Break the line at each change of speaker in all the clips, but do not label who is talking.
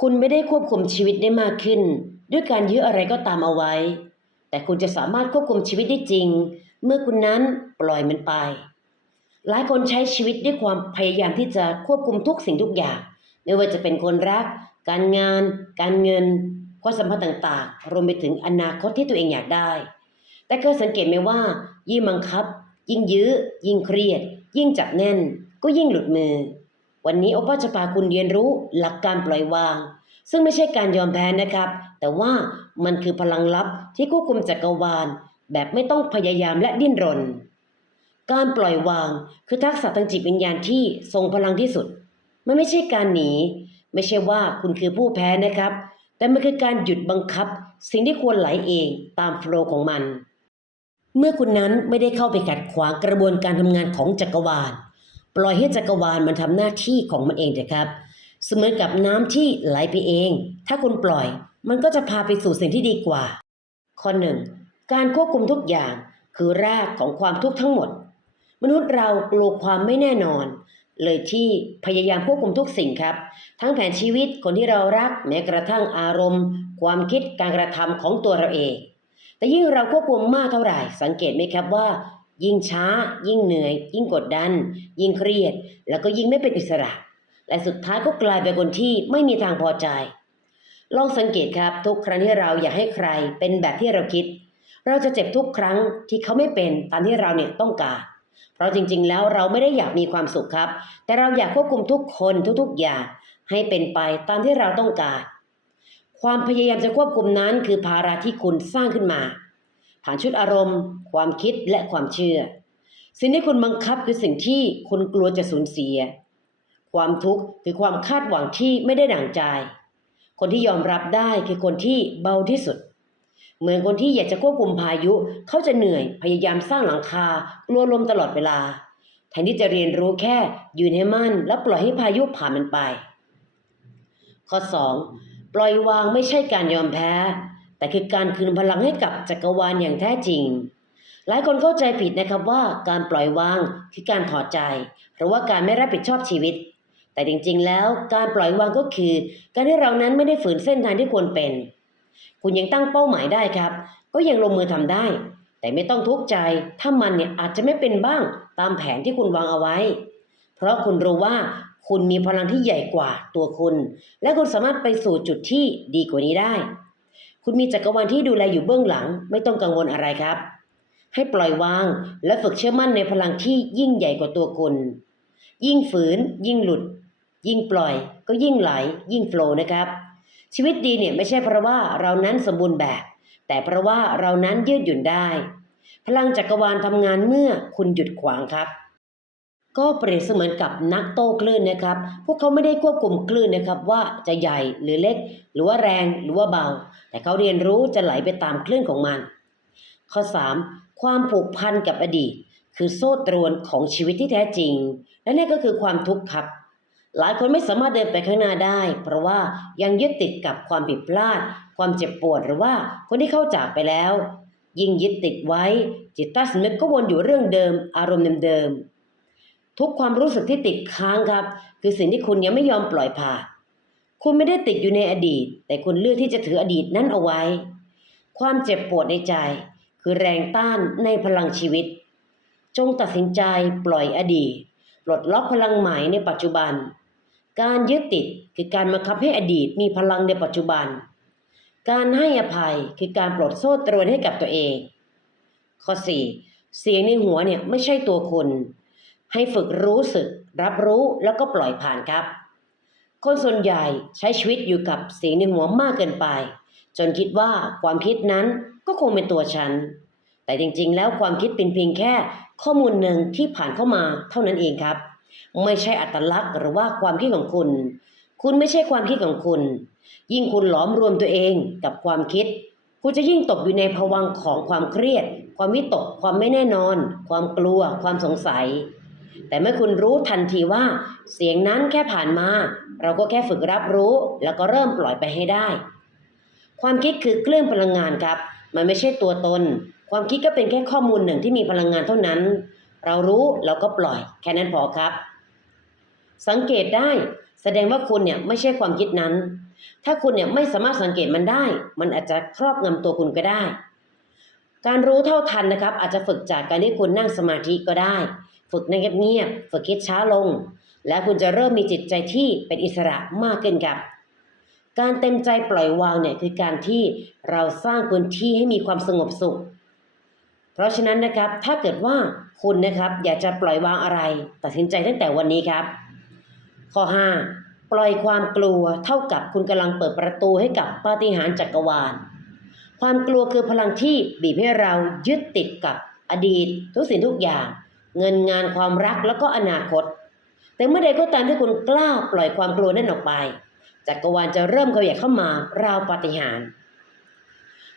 คุณไม่ได้ควบคุมชีวิตได้มากขึ้น ด้วยการยื้ออะไรก็ตามเอาไว้ แต่คุณจะสามารถควบคุมชีวิตได้จริง เมื่อคุณนั้นปล่อยมันไป หลายคนใช้ชีวิตด้วยความพยายามที่จะควบคุมทุกสิ่งทุกอย่าง ไม่ว่าจะเป็นคนรัก การงาน การเงินความสัมพันธ์ต่างๆ รวมไปถึงอนาคตที่ตัวเองอยากได้ แต่เคยสังเกตไหมว่า ยิ่งบังคับ ยิ่งยื้อ ยิ่งเครียด ยิ่งจับแน่น ก็ยิ่งหลุดมือ วันนี้โอป้าจะพาคุณเรียนรู้หลักการปล่อยวาง ซึ่งไม่ใช่การยอมแพ้นะครับ แต่ว่ามันคือพลังลับที่ควบคุมจักรวาล แบบไม่ต้องพยายามและดิ้นรน การปล่อยวางคือทักษะทางจิตวิญญาณที่ทรงพลังที่สุด มันไม่ใช่การหนี ไม่ใช่ว่าคุณคือผู้แพ้นะครับ แต่มันคือการหยุดบังคับ สิ่งที่ควรไหลเองตามโฟลว์ของมัน เมื่อคุณนั้นไม่ได้เข้าไปขัดขวางกระบวนการทำงานของจักรวาล ปล่อยให้จักรวาลมันทำหน้าที่ของมันเองเถอะครับ เสมือนกับน้ำที่ไหลไปเอง ถ้าคุณปล่อย มันก็จะพาไปสู่สิ่งที่ดีกว่า ข้อหนึ่งการควบคุมทุกอย่างคือรากของความทุกข์ทั้งหมด มนุษย์เรากลัวความไม่แน่นอน เลยที่พยายามควบคุมทุกสิ่งครับ ทั้งแผนชีวิตคนที่เรารักแม้กระทั่งอารมณ์ ความคิดการกระทำของตัวเราเอง แต่ยิ่งเราควบคุมมากเท่าไหร่ สังเกตไหมครับว่า ยิ่งช้า ยิ่งเหนื่อย ยิ่งกดดัน ยิ่งเครียด แล้วก็ยิ่งไม่เป็นอิสระ และสุดท้ายก็กลายเป็นคนที่ไม่มีทางพอใจ ลองสังเกตครับทุกครั้งที่เราอยากให้ใครเป็นแบบที่เราคิด เราจะเจ็บทุกครั้งที่เขาไม่เป็นตามที่เราเนี่ยต้องการ เพราะจริงๆ แล้วเราไม่ได้อยากมีความสุขครับ แต่เราอยากควบคุมทุกคนทุกๆอย่างให้เป็นไปตามที่เราต้องการ ความพยายามจะควบคุมนั้นคือภาระที่คุณสร้างขึ้นมา ผ่านชุดอารมณ์ ความคิดและความเชื่อ สิ่งที่คุณบังคับคือสิ่งที่คุณกลัวจะสูญเสีย ความทุกข์คือความคาดหวังที่ไม่ได้ดั่งใจ คนที่ยอมรับได้คือคนที่เบาที่สุด เหมือนคนที่อยากจะควบคุมพายุ เขาจะเหนื่อยพยายามสร้างหลังคากลัวลมตลอดเวลาแทนที่จะเรียนรู้แค่ยืนให้มั่น แล้วปล่อยให้พายุผ่านมันไป ข้อ 2. ปล่อยวางไม่ใช่การยอมแพ้ แต่คือการคืนพลังให้กับจักรวาลอย่างแท้จริง หลายคนเข้าใจผิดนะครับว่าการปล่อยวางคือการถอดใจ หรือว่าการไม่รับผิดชอบชีวิต แต่จริงๆ แล้วการปล่อยวางก็คือ การที่เรานั้นไม่ได้ฝืนเส้นทางที่ควรเป็น คุณยังตั้งเป้าหมายได้ครับ ก็ยังลงมือทำได้ แต่ไม่ต้องทุกข์ใจ ถ้ามันเนี่ยอาจจะไม่เป็นบ้างตามแผนที่คุณวางเอาไว้ เพราะคุณรู้ว่าคุณมีพลังที่ใหญ่กว่าตัวคุณ และคุณสามารถไปสู่จุดที่ดีกว่านี้ได้ คุณมีจักรวาลที่ดูแลอยู่เบื้องหลัง ไม่ต้องกังวลอะไรครับ ให้ปล่อยวางและฝึกเชื่อมั่นในพลังที่ยิ่งใหญ่กว่าตัวคุณ ยิ่งฝืน ยิ่งหลุด ยิ่งปล่อย ก็ยิ่งไหล ยิ่งโฟล์นะครับ ชีวิตดีเนี่ยไม่ใช่เพราะว่าเรานั้นสมบูรณ์แบบ แต่เพราะว่าเรานั้นยืดหยุ่นได้ พลังจักรวาลทำงานเมื่อคุณหยุดขวางครับก็เปรียบเสมือนกับนักโต้คลื่นนะครับ พวกเขาไม่ได้ควบคุมคลื่นนะครับว่าจะใหญ่หรือเล็ก หรือว่าแรงหรือว่าเบา แต่เขาเรียนรู้จะไหลไปตามคลื่นของมัน ข้อ 3. ความผูกพันกับอดีต คือโซ่ตรวนของชีวิตที่แท้จริง และนี่ก็คือความทุกข์ครับ หลายคนไม่สามารถเดินไปข้างหน้าได้ เพราะว่ายังยึดติดกับความผิดพลาด ความเจ็บปวดหรือว่าคนที่เข้าจากไปแล้ว ยิ่งยึดติดไว้ จิตใต้สำนึกก็วนอยู่เรื่องเดิม อารมณ์เดิมๆทุกความรู้สึกที่ติดค้างครับ คือสิ่งที่คุณยังไม่ยอมปล่อยผ่าน คุณไม่ได้ติดอยู่ในอดีต แต่คุณเลือกที่จะถืออดีตนั้นเอาไว้ ความเจ็บปวดในใจ คือแรงต้านในพลังชีวิต จงตัดสินใจปล่อยอดีตปลดล็อกพลังใหม่ในปัจจุบัน การยึดติดคือการบังคับให้อดีตมีพลังในปัจจุบัน การให้อภัยคือการปลดโซ่ตรวนให้กับตัวเอง ข้อ 4. เสียงในหัวเนี่ยไม่ใช่ตัวคุณ ให้ฝึกรู้สึก รับรู้แล้วก็ปล่อยผ่านครับ คนส่วนใหญ่ใช้ชีวิตอยู่กับเสียงในหัวมากเกินไป จนคิดว่าความคิดนั้นก็คงเป็นตัวฉัน แต่จริงๆ แล้วความคิดเป็นเพียงแค่ข้อมูลหนึ่งที่ผ่านเข้ามาเท่านั้นเองครับ ไม่ใช่อัตลักษณ์หรือว่าความคิดของคุณ คุณไม่ใช่ความคิดของคุณ ยิ่งคุณหลอมรวมตัวเองกับความคิด คุณจะยิ่งตกอยู่ในภวังของความเครียด ความวิตก ความไม่แน่นอน ความกลัว ความสงสัย แต่เมื่อคุณรู้ทันทีว่า เสียงนั้นแค่ผ่านมา เราก็แค่ฝึกรับรู้ แล้วก็เริ่มปล่อยไปให้ได้ ความคิดคือเครื่องพลังงานครับ มันไม่ใช่ตัวตน ความคิดก็เป็นแค่ข้อมูลหนึ่งที่มีพลังงานเท่านั้น เรารู้เราก็ปล่อย แค่นั้นพอครับ สังเกตได้ แสดงว่าคุณเนี่ยไม่ใช่ความคิดนั้น ถ้าคุณเนี่ยไม่สามารถสังเกตมันได้ มันอาจจะครอบงำตัวคุณก็ได้ การรู้เท่าทันนะครับ อาจจะฝึกจากการที่คุณนั่งสมาธิก็ได้ ฝึกในเงียบๆฝึกคิดช้าลง และคุณจะเริ่มมีจิตใจที่เป็นอิสระมากขึ้นครับ การเต็มใจปล่อยวางเนี่ยคือการที่เราสร้างพื้นที่ให้มีความสงบสุข เพราะฉะนั้นนะครับถ้าเกิดว่าคุณนะครับอยากจะปล่อยวางอะไร ตัดสินใจตั้งแต่วันนี้ครับ ข้อ 5 ปล่อยความกลัวเท่ากับคุณกำลังเปิดประตูให้กับปาฏิหาริย์จักรวาล ความกลัวคือพลังที่บีบให้เรายึดติดกับอดีตทุกสิ่งทุกอย่าง เงินงานความรักแล้วก็อนาคต แต่เมื่อใดก็ตามที่คุณกล้าปล่อยความกลัวนั้นออกไปจักรวาลจะเริ่มขยับเข้ามาราวปาฏิหาริย์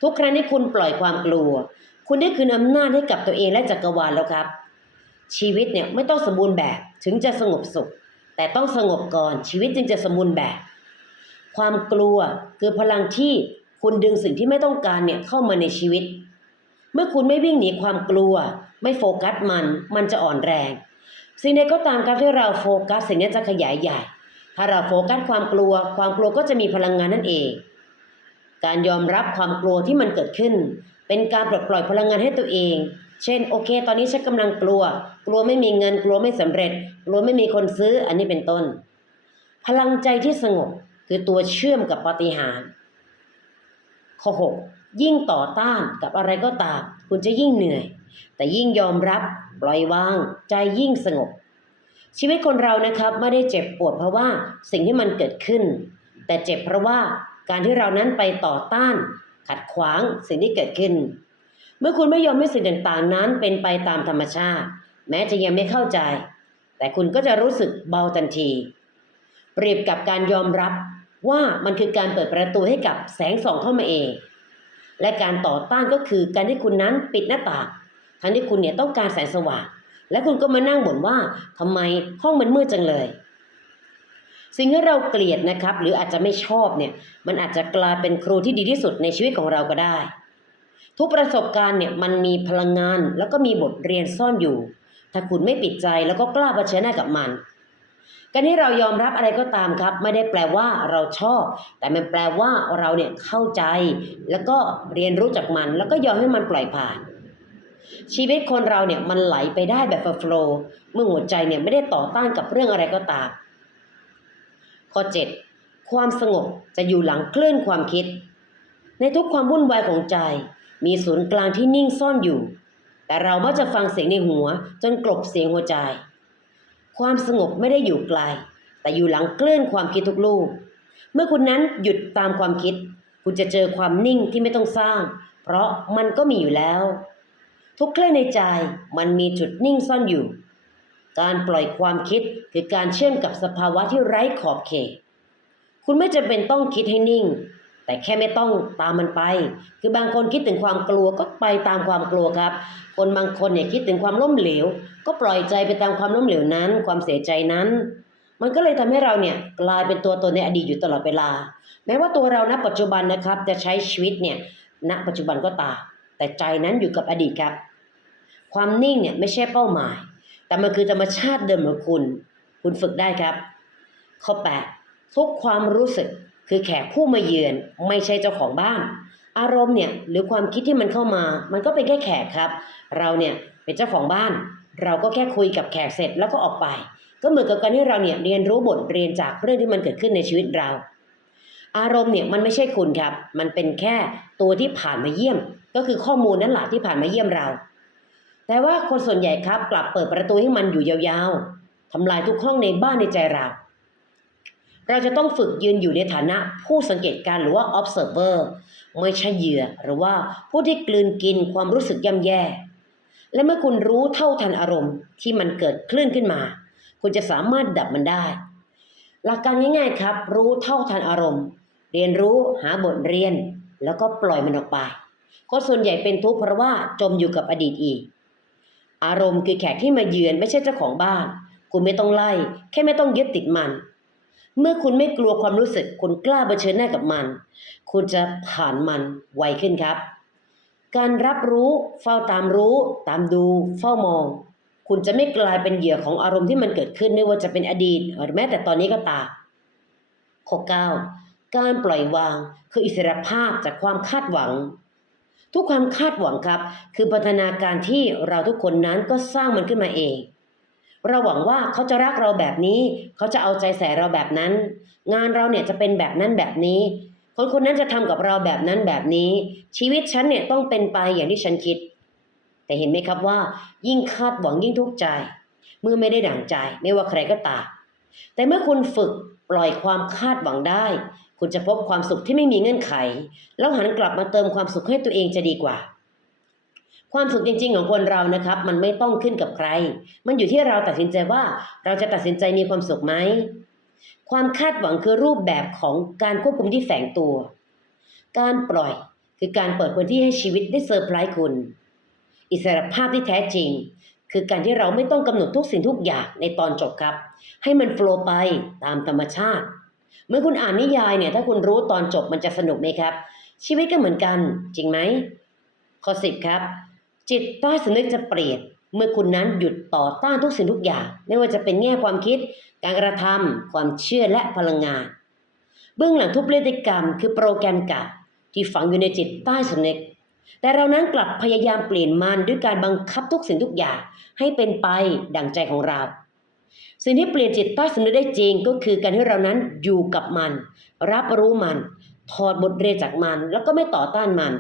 ทุกครั้งที่คุณปล่อยความกลัว คุณได้คืนอำนาจให้กับตัวเองและจักรวาลแล้วครับ ชีวิตเนี่ยไม่ต้องสมบูรณ์แบบถึงจะสงบสุข แต่ต้องสงบก่อนชีวิตจึงจะสมบูรณ์แบบ ความกลัวคือพลังที่คุณดึงสิ่งที่ไม่ต้องการเนี่ยเข้ามาในชีวิต เมื่อคุณไม่วิ่งหนีความกลัว ไม่โฟกัสมัน มันจะอ่อนแรง สิ่งใดก็ตามครับที่เราโฟกัสสิ่งนี้จะขยายใหญ่ ถ้าเราโฟกัสความกลัว ความกลัวก็จะมีพลังงานนั่นเอง การยอมรับความกลัวที่มันเกิดขึ้น เป็นการปลดปล่อยพลังงานให้ตัวเอง เช่น โอเค ตอนนี้ฉันกำลังกลัว กลัวไม่มีเงิน กลัวไม่สำเร็จ กลัวไม่มีคนซื้อ อันนี้เป็นต้น พลังใจที่สงบคือตัวเชื่อมกับปฏิหารข้อ6 ยิ่งต่อต้านกับอะไรก็ตาม คุณจะยิ่งเหนื่อย แต่ยิ่งยอมรับ ปล่อยวาง ใจยิ่งสงบ ชีวิตคนเรานะครับไม่ได้เจ็บปวดเพราะว่าสิ่งที่มันเกิดขึ้น แต่เจ็บเพราะว่าการที่เรานั้นไปต่อต้าน ขัดขวางสิ่งที่เกิดขึ้น เมื่อคุณไม่ยอมให้สิ่งต่างๆนั้นเป็นไปตามธรรมชาติ แม้จะยังไม่เข้าใจ แต่คุณก็จะรู้สึกเบาทันที เปรียบกับการยอมรับว่ามันคือการเปิดประตูให้กับแสงส่องเข้ามาเอง และการต่อต้านก็คือการที่คุณนั้นปิดหน้าต่างทั้งที่คุณเนี่ยต้องการแสงสว่าง และคุณก็มานั่งบ่นว่าทำไมห้องมันมืดจังเลย สิ่งที่เราเกลียดนะครับ หรืออาจจะไม่ชอบเนี่ย มันอาจจะกลายเป็นครูที่ดีที่สุดในชีวิตของเราก็ได้ ทุกประสบการณ์เนี่ยมันมีพลังงานแล้วก็มีบทเรียนซ่อนอยู่ ถ้าคุณไม่ปิดใจแล้วก็กล้าเผชิญหน้ากับมัน การที่เรายอมรับอะไรก็ตามครับ ไม่ได้แปลว่าเราชอบ แต่มันแปลว่าเราเนี่ยเข้าใจ แล้วก็เรียนรู้จากมัน แล้วก็ยอมให้มันปล่อยผ่าน ชีวิตคนเราเนี่ยมันไหลไปได้แบบโฟลว์เมื่อหัวใจเนี่ยไม่ได้ต่อต้านกับเรื่องอะไรก็ตาม ข้อ 7 ความสงบจะอยู่หลังคลื่นความคิด ในทุกความวุ่นวายของใจ มีศูนย์กลางที่นิ่งซ่อนอยู่ แต่เรามักจะฟังเสียงในหัว จนกลบเสียงหัวใจ ความสงบไม่ได้อยู่ไกล แต่อยู่หลังเคลื่อนความคิดทุกลูก เมื่อคุณนั้นหยุดตามความคิด คุณจะเจอความนิ่งที่ไม่ต้องสร้าง เพราะมันก็มีอยู่แล้ว ทุกเคลื่อนในใจมันมีจุดนิ่งซ่อนอยู่ การปล่อยความคิดคือการเชื่อมกับสภาวะที่ไร้ขอบเขต คุณไม่จำเป็นต้องคิดให้นิ่ง แต่แค่ไม่ต้องตามมันไป คือบางคนคิดถึงความกลัวก็ไปตามความกลัวครับ คนบางคนเนี่ยคิดถึงความล้มเหลว ก็ปล่อยใจไปตามความล้มเหลวนั้น ความเสียใจนั้น มันก็เลยทำให้เราเนี่ยกลายเป็นตัวตนในอดีตอยู่ตลอดเวลา แม้ว่าตัวเราณปัจจุบันนะครับ จะใช้ชีวิตเนี่ยณปัจจุบันก็ตามแต่ใจนั้นอยู่กับอดีตครับ ความนิ่งเนี่ยไม่ใช่เป้าหมาย แต่มันคือธรรมชาติเดิมของคุณ คุณฝึกได้ครับ ข้อ 8 ทุกความรู้สึก คือแขกผู้มาเยือนไม่ใช่เจ้าของบ้าน อารมณ์เนี่ยหรือความคิดที่มันเข้ามา มันก็เป็นแค่แขกครับ เราเนี่ยเป็นเจ้าของบ้าน เราก็แค่คุยกับแขกเสร็จแล้วก็ออกไป ก็เหมือนกับการที่เราเนี่ยเรียนรู้บทเรียนจากเรื่องที่มันเกิดขึ้นในชีวิตเรา อารมณ์เนี่ยมันไม่ใช่คุณครับ มันเป็นแค่ตัวที่ผ่านมาเยี่ยม ก็คือข้อมูลนั่นแหละที่ผ่านมาเยี่ยมเรา แต่ว่าคนส่วนใหญ่ครับกลับเปิดประตูให้มันอยู่ยาวๆทำลายทุกห้องในบ้านในใจเรา เราจะต้องฝึกยืนอยู่ในฐานะผู้สังเกตการ์หรือว่า observer ไม่ใช่เหยื่อหรือว่าผู้ที่กลืนกินความรู้สึกย่ำแย่ และเมื่อคุณรู้เท่าทันอารมณ์ที่มันเกิดคลื่นขึ้นมา คุณจะสามารถดับมันได้ หลักการง่ายๆครับ รู้เท่าทันอารมณ์ เรียนรู้หาบทเรียน แล้วก็ปล่อยมันออกไปคนส่วนใหญ่เป็นทุกข์เพราะว่าจมอยู่กับอดีตอีก อารมณ์คือแขกที่มาเยือนไม่ใช่เจ้าของบ้าน คุณไม่ต้องไล่ แค่ไม่ต้องยึดติดมัน เมื่อคุณไม่กลัวความรู้สึก คุณกล้าเผชิญหน้ากับมัน คุณจะผ่านมันไวขึ้นครับ การรับรู้เฝ้าตามรู้ ตามดู เฝ้ามอง คุณจะไม่กลายเป็นเหยื่อของอารมณ์ที่มันเกิดขึ้นไม่ว่าจะเป็นอดีตหรือแม้แต่ตอนนี้ก็ตามข้อการปล่อยวางคืออิสรภาพจากความคาดหวัง ทุกความคาดหวังครับ คือพัฒนาการที่เราทุกคนนั้นก็สร้างมันขึ้นมาเอง เราหวังว่าเขาจะรักเราแบบนี้ เขาจะเอาใจใส่เราแบบนั้น งานเราเนี่ยจะเป็นแบบนั้นแบบนี้ คนคนนั้นจะทำกับเราแบบนั้นแบบนี้ ชีวิตฉันเนี่ยต้องเป็นไปอย่างที่ฉันคิด แต่เห็นไหมครับว่า ยิ่งคาดหวังยิ่งทุกข์ใจ เมื่อไม่ได้ดั่งใจไม่ว่าใครก็ตามแต่เมื่อคุณฝึกปล่อยความคาดหวังได้ คุณจะพบความสุขที่ไม่มีเงื่อนไข แล้วหันกลับมาเติมความสุขให้ตัวเองจะดีกว่า ความสุขจริง ๆ ของคนเรานะครับ มันไม่ต้องขึ้นกับใคร มันอยู่ที่เราตัดสินใจว่าเราจะตัดสินใจมีความสุขไหมความคาดหวังคือรูปแบบของการควบคุมที่แฝงตัว การปล่อยคือการเปิดพื้นที่ให้ชีวิตได้เซอร์ไพรส์คุณ อิสรภาพที่แท้จริง คือการที่เราไม่ต้องกำหนดทุกสิ่งทุกอย่างในตอนจบครับ ให้มันโฟล์ไปตามธรรมชาติ เมื่อคุณอ่านนิยายเนี่ย ถ้าคุณรู้ตอนจบมันจะสนุกไหมครับ ชีวิตก็เหมือนกัน จริงไหมข้อสิบครับ จิตใต้สำนึกจะเปลี่ยนเมื่อคุณนั้นหยุดต่อต้านทุกสิ่งทุกอย่าง ไม่ว่าจะเป็นแง่ความคิด การกระทำความเชื่อและพลังงาน เบื้องหลังทุกพฤติกรรม คือโปรแกรมเก่าที่ฝังอยู่ในจิตใต้สำนึก แต่เรานั้นกลับพยายามเปลี่ยนมันด้วยการบังคับทุกสิ่งทุกอย่างให้เป็นไปดั่งใจของเรา สิ่งที่เปลี่ยนจิตใต้สำนึกได้จริงก็คือการที่เรานั้นอยู่กับมัน รับรู้มัน ถอดบทเรียนจากมัน แล้วก็ไม่ต่อต้านมัน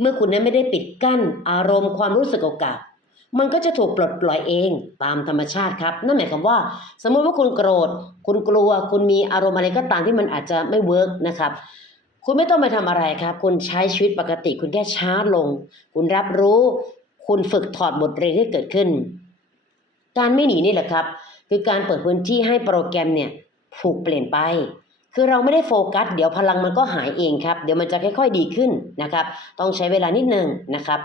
เมื่อคุณนั้นไม่ได้ปิดกั้นอารมณ์ความรู้สึกเก่าๆมันก็จะถูกปลดปล่อยเองตามธรรมชาติครับ นั่นหมายความว่า สมมติว่าคุณโกรธ คุณกลัว คุณมีอารมณ์อะไรก็ตามที่มันอาจจะไม่เวิร์กนะครับคุณไม่ต้องไปทำอะไรครับ คุณใช้ชีวิตปกติ คุณแค่ช้าลง คุณรับรู้ คุณฝึกถอดบทเรียนที่เกิดขึ้น การไม่หนีนี่แหละครับ คือการเปิดพื้นที่ให้โปรแกรมเนี่ยถูกเปลี่ยนไป คือเราไม่ได้โฟกัส เดี๋ยวพลังมันก็หายเองครับ เดี๋ยวมันจะค่อย ๆ ดีขึ้นนะครับ ต้องใช้เวลานิดนึงนะครับ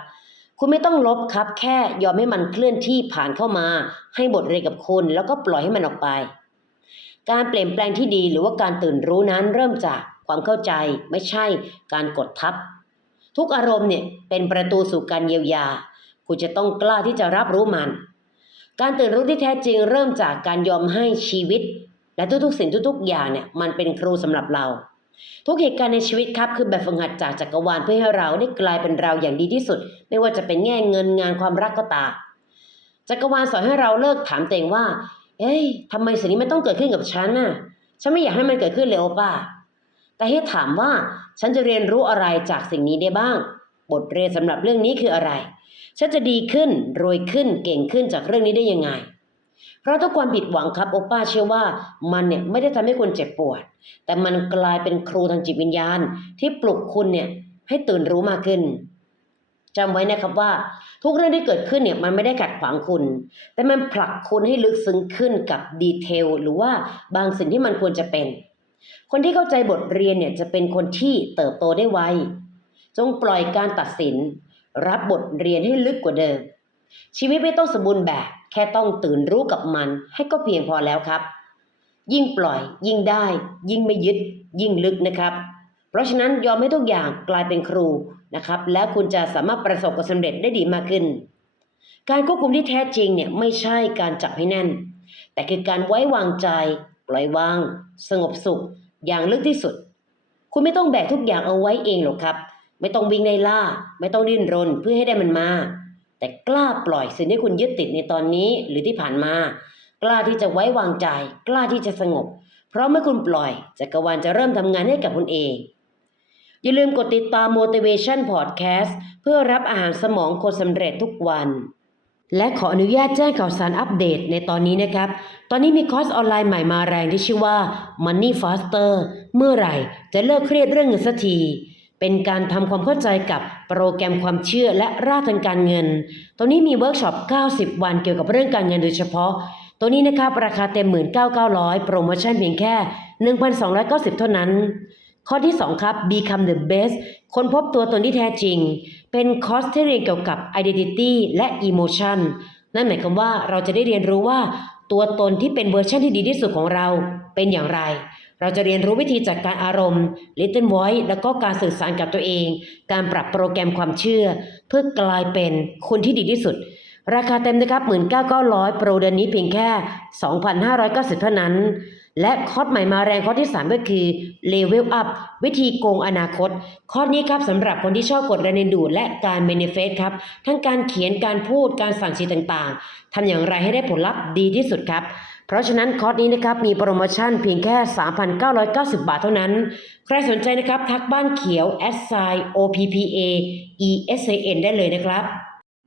คุณไม่ต้องลบครับ แค่ยอมให้มันเคลื่อนที่ผ่านเข้ามา ให้บทเรียนกับคุณ แล้วก็ปล่อยให้มันออกไป การเปลี่ยนแปลงที่ดีหรือว่าการตื่นรู้นั้นเริ่มจากความเข้าใจไม่ใช่การกดทับ ทุกอารมณ์เนี่ยเป็นประตูสู่การเยียวยา คุณจะต้องกล้าที่จะรับรู้มัน การตื่นรู้ที่แท้จริงเริ่มจากการยอมให้ชีวิต และทุกๆสิ่งทุกๆอย่างเนี่ยมันเป็นครูสำหรับเรา ทุกเหตุการณ์ในชีวิตครับคือแบบฝึกหัดจากจักรวาลเพื่อให้เราได้กลายเป็นเราอย่างดีที่สุด ไม่ว่าจะเป็นแง่เงินงานความรักก็ตามจักรวาลสอนให้เราเลิกถามตัวเองว่า เอ้ยทำไมสิ่งนี้มันต้องเกิดขึ้นกับฉันน่ะ ฉันไม่อยากให้มันเกิดขึ้นเลยโอป้า แต่ให้ถามว่าฉันจะเรียนรู้อะไรจากสิ่งนี้ได้บ้าง บทเรียนสำหรับเรื่องนี้คืออะไร ฉันจะดีขึ้นรวยขึ้นเก่งขึ้นจากเรื่องนี้ได้ยังไง เพราะทุกความผิดหวังครับโอป้าเชื่อว่ามันเนี่ยไม่ได้ทำให้คุณเจ็บปวด แต่มันกลายเป็นครูทางจิตวิญญาณ ที่ปลุกคุณเนี่ยให้ตื่นรู้มากขึ้นจำไว้นะครับว่า ทุกเรื่องที่เกิดขึ้นเนี่ยมันไม่ได้ขัดขวางคุณ แต่มันผลักคุณให้ลึกซึ้งขึ้นกับดีเทลหรือว่าบางสิ่งที่มันควรจะเป็น คนที่เข้าใจบทเรียนเนี่ยจะเป็นคนที่เติบโตได้ไวจงปล่อยการตัดสิน รับบทเรียนให้ลึกกว่าเดิมชีวิตไม่ต้องสมบูรณ์แบบ แค่ต้องตื่นรู้กับมันให้ก็เพียงพอแล้วครับ ยิ่งปล่อย ยิ่งได้ ยิ่งไม่ยึด ยิ่งลึกนะครับ เพราะฉะนั้นยอมให้ทุกอย่างกลายเป็นครูนะครับ แล้วคุณจะสามารถประสบความสำเร็จได้ดีมากขึ้น การควบคุมที่แท้จริงเนี่ยไม่ใช่การจับให้แน่น แต่คือการไว้วางใจ ปล่อยวาง สงบสุข อย่างลึกที่สุด คุณไม่ต้องแบกทุกอย่างเอาไว้เองหรอกครับ ไม่ต้องวิ่งไล่ล่า ไม่ต้องดิ้นรนเพื่อให้ได้มันมา แต่กล้าปล่อยสิ่งที่คุณยึดติดในตอนนี้หรือที่ผ่านมา กล้าที่จะไว้วางใจ กล้าที่จะสงบ เพราะเมื่อคุณปล่อยจักรวาลจะเริ่มทำงานให้กับคุณเอง อย่าลืมกดติดตาม motivation podcast เพื่อรับอาหารสมองคนสำเร็จทุกวัน และขออนุญาตแจ้งข่าวสารอัปเดตในตอนนี้นะครับ ตอนนี้มีคอร์สออนไลน์ใหม่มาแรงที่ชื่อว่า Money Faster เมื่อไหร่จะเลิกเครียดเรื่องเงินสักที เป็นการทำความเข้าใจกับโปรแกรมความเชื่อและราทางการเงิน ตัวนี้มีเวิร์กช็อป 90 วันเกี่ยวกับเรื่องการเงินโดยเฉพาะ ตัวนี้นะครับราคาเต็ม 19,900 โปรโมชั่นเพียงแค่ 1,290 เท่านั้น ข้อที่ 2 ครับ Become the best คนพบตัวตนที่แท้จริง เป็นคอร์สที่เรียนเกี่ยวกับ identity และ emotion นั่นหมายความว่าเราจะได้เรียนรู้ว่าตัวตนที่เป็นเวอร์ชันที่ดีที่สุดของเราเป็นอย่างไร เราจะเรียนรู้วิธีจัดการอารมณ์ Little Voice แล้วก็การสื่อสารกับตัวเอง การปรับโปรแกรมความเชื่อ เพื่อกลายเป็นคนที่ดีที่สุด ราคาเต็มนะครับ 19,900 โปรเดือนนี้เพียงแค่ 2,590 เท่านั้น และคอร์สใหม่มาแรงคอร์สที่ 3 ก็คือ Level Up วิธีโกงอนาคต คอร์สนี้ครับสำหรับคนที่ชอบกดแรงดึงดูดและการ manifest ครับ ทั้งการเขียนการพูดการสั่งสิ่งต่างๆทำอย่างไรให้ได้ผลลัพธ์ดีที่สุดครับ เพราะฉะนั้นคอร์สนี้นะครับมีโปรโมชั่นเพียงแค่ 3,990 บาทเท่านั้น ใครสนใจนะครับทักบ้านเขียว s i o p p a e s a n ได้เลยนะครับ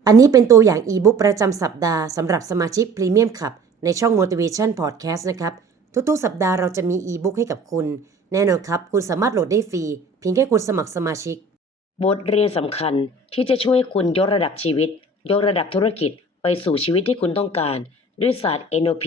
อันนี้เป็นตัวอย่างอีบุ๊กประจำสัปดาห์สำหรับสมาชิกพรีเมียมขับ ในช่อง Motivation Podcast นะครับ ทุกๆ สัปดาห์เราจะมีอีบุ๊กให้กับคุณ แน่นอนครับ คุณสามารถโหลดได้ฟรีเพียงแค่คุณสมัครสมาชิก บทเรียนสำคัญที่จะช่วยให้คุณยกระดับชีวิต ยกระดับธุรกิจไปสู่ชีวิตที่คุณต้องการ ด้วยศาสตร์ NLP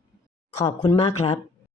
ขอบคุณมากครับ